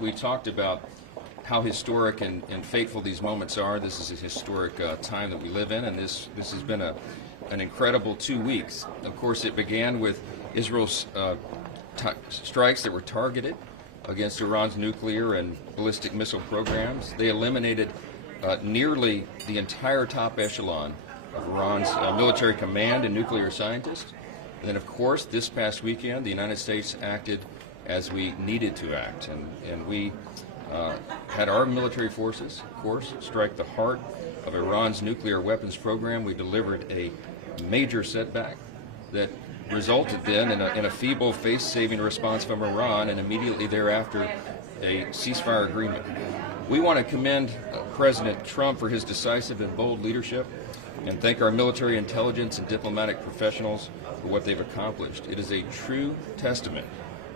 We talked about how historic and fateful these moments are. This is a historic time that we live in, and this has been an incredible 2 weeks. Of course, it began with Israel's strikes that were targeted against Iran's nuclear and ballistic missile programs. They eliminated nearly the entire top echelon of Iran's military command and nuclear scientists. And then, of course, this past weekend, the United States acted as we needed to act, and we had our military forces, of course, strike the heart of Iran's nuclear weapons program. We delivered a major setback that resulted then in a feeble face-saving response from Iran, and immediately thereafter a ceasefire agreement. We want to commend President Trump for his decisive and bold leadership and thank our military intelligence and diplomatic professionals for what they've accomplished. It is a true testament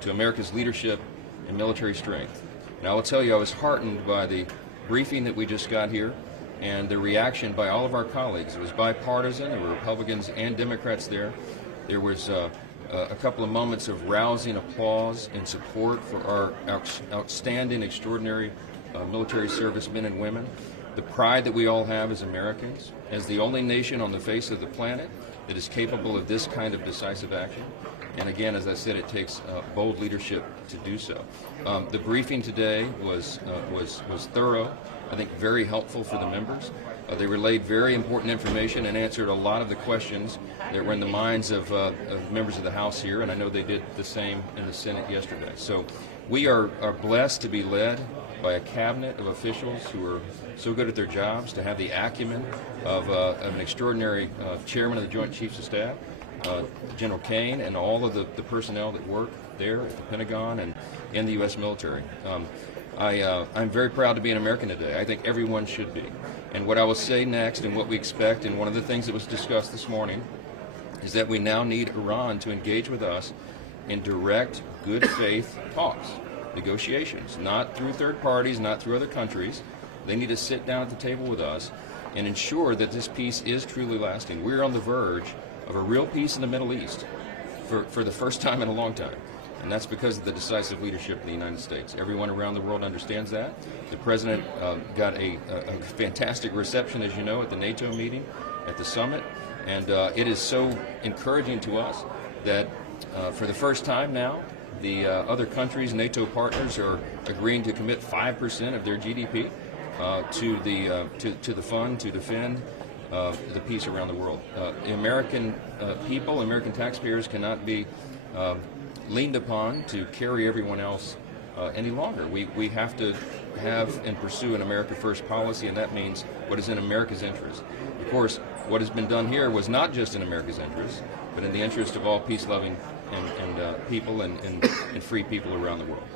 to America's leadership and military strength. And I will tell you, I was heartened by the briefing that we just got here and the reaction by all of our colleagues. It was bipartisan. There were Republicans and Democrats there. There was a couple of moments of rousing applause and support for our outstanding, extraordinary military servicemen and women. The pride that we all have as Americans, as the only nation on the face of the planet that is capable of this kind of decisive action. And again, as I said, it takes bold leadership to do so. The briefing today was thorough, I think very helpful for the members. They relayed very important information and answered a lot of the questions that were in the minds of members of the House here, and I know they did the same in the Senate yesterday. So we are blessed to be led by a cabinet of officials who are so good at their jobs, to have the acumen of an extraordinary chairman of the Joint Chiefs of Staff, General Kane, and all of the personnel that work there at the Pentagon and in the U.S. military. I'm very proud to be an American today. I think everyone should be. And what I will say next, and what we expect, and one of the things that was discussed this morning, is that we now need Iran to engage with us in direct, good faith talks, negotiations, not through third parties, not through other countries. They need to sit down at the table with us and ensure that this peace is truly lasting. We're on the verge of a real peace in the Middle East for the first time in a long time. And that's because of the decisive leadership of the United States. Everyone around the world understands that. The President got a fantastic reception, as you know, at the NATO meeting, at the summit. And it is so encouraging to us that for the first time now, the other countries, NATO partners, are agreeing to commit 5% of their GDP to the fund to defend the peace around the world. The American people, American taxpayers cannot be leaned upon to carry everyone else any longer. We have to have and pursue an America First policy, and that means what is in America's interest. Of course, what has been done here was not just in America's interest, but in the interest of all peace-loving and people and free people around the world.